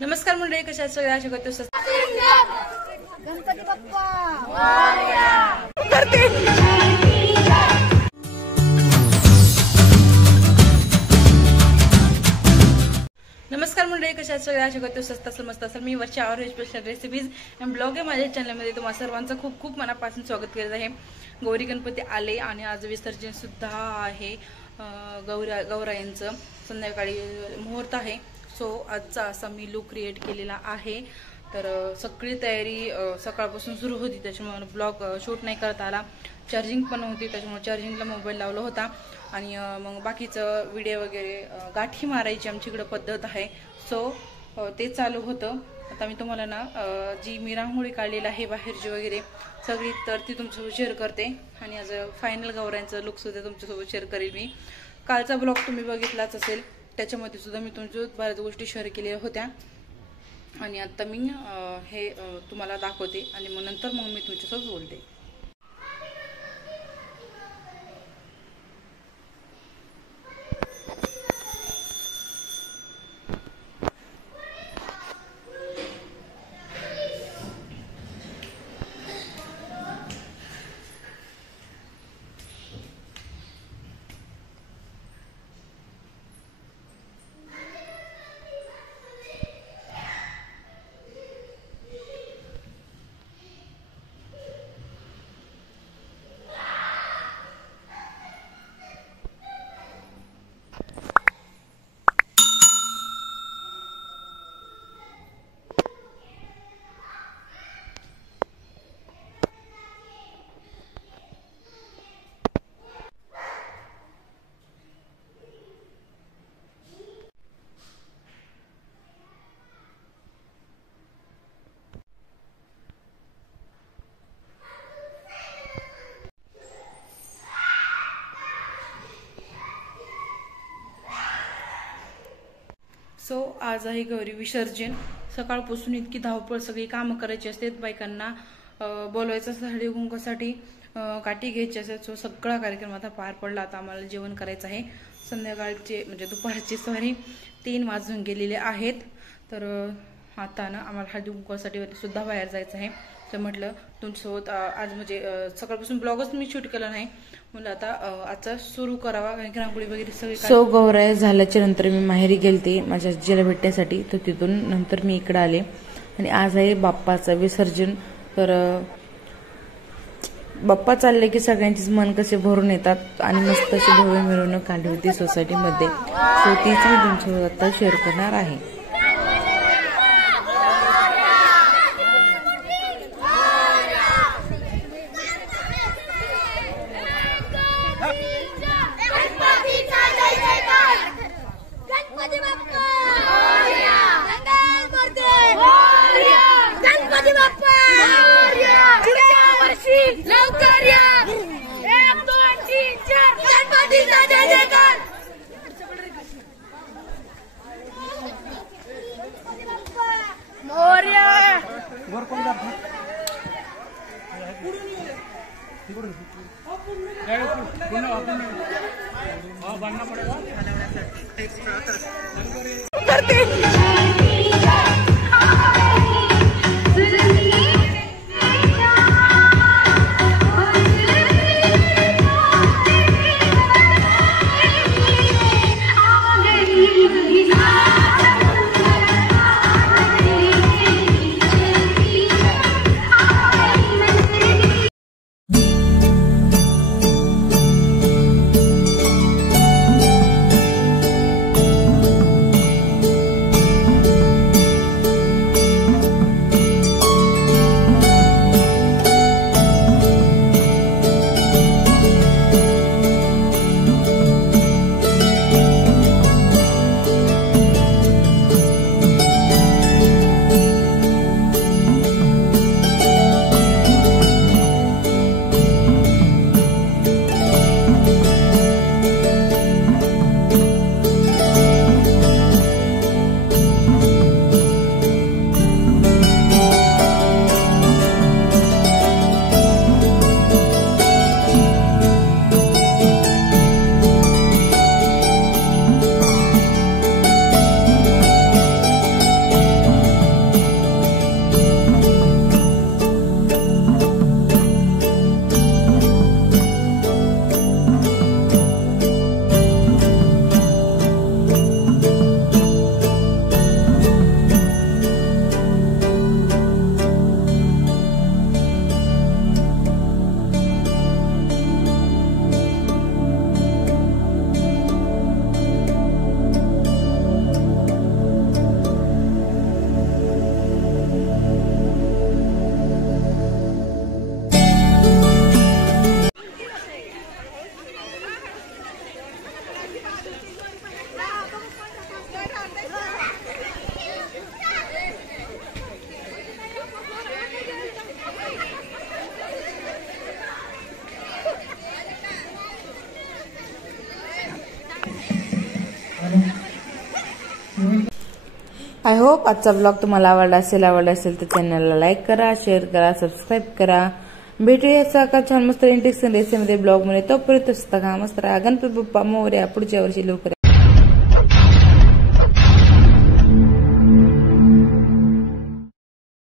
नमस्कार मंडळी, कशा आहात सगळे? आशा करतो गणपती बाप्पा नमस्कार मंडळी, कशा आहात सगळे? आशा करतो स्वस्त असेल, मस्त असेल. मी वर्षा और स्पेशल रेसिपीज अँड ब्लॉग आहे माझ्या चॅनलमध्ये. तुम्हाला सर्वांचं खूप खूप मनापासून स्वागत करत आहे. गौरी गणपती आले आणि आज विसर्जन सुद्धा आहे गौरायांचं. संध्याकाळी मुहूर्त आहे. सो आजचा असा मी लुक क्रिएट केलेला आहे. तर सगळी तयारी सकाळपासून सुरू होती, त्याच्यामुळे ब्लॉग शूट नाही करता आला. चार्जिंग पण होती, त्याच्यामुळे चार्जिंगला मोबाईल लावला होता. आणि मग बाकीचं व्हिडिओ वगैरे गाठी मारायची आमच्याकडे पद्धत आहे. सो ते चालू होतं. आता मी तुम्हाला ना जी मी रांगोळी काढलेली आहे बाहेरची वगैरे सगळी, तर ती तुमच्यासोबत शेअर करते. आणि आज फायनल गौरांचं लुक सुद्धा तुमच्यासोबत शेअर करेल मी. कालचा ब्लॉग तुम्ही बघितलाच असेल, त्याच्यामध्ये सुद्धा मी तुमच्यासोबत बऱ्याच गोष्टी शेअर केलेल्या होत्या. आणि आता मी हे तुम्हाला दाखवते आणि मग नंतर मी तुमच्यासोबत बोलते. सो आज आहे गौरी विसर्जन. सकाळपासून इतकी धावपळ, सगळी कामं करायची असतात. बायकांना बोलवायचं असतं हळदी कुंकवासाठी, काठी घ्यायची असतात. सो सगळा कार्यक्रम आता पार पडला. आता आम्हाला जेवण करायचं आहे. संध्याकाळचे म्हणजे दुपारचे 3:30 वाजून गेलेले आहेत. तर आता ना आम्हाला हळदी कुंकवासाठी सुद्धा बाहेर जायचं आहे. तर म्हटलं तुमच्यासोबत आज म्हणजे सकाळपासून ब्लॉगच मी शूट केला नाही, म्हणलं आता आजचा सुरू करावा. कारण की रांगोळी वगैरे सगळी. सो गौराय झाल्याच्या नंतर मी माहेरी गेलते माझ्या आजीला भेटण्यासाठी. तर तिथून नंतर मी इकडे आले आणि आज आहे बाप्पाचं विसर्जन. तर बाप्पा चालले की सगळ्यांचीच मन कसे भरून येतात आणि मस्त अशी भव्य मिरवणूक काढली होती सोसायटीमध्ये. सो तीच मी तुमच्यासोबत आता शेअर करणार आहे. आय होप आजचा ब्लॉग तुम्हाला आवडला असेल तर चॅनलला लाईक करा, शेअर करा, सबस्क्राईब करा. भेटूया का छान मस्त इंटरेस्टिंग रेसिपीमध्ये ब्लॉग मध्ये. तोपर्यंत मस्त राहा, गणपती बाप्पा मोरया. पुढच्या वर्षी लवकर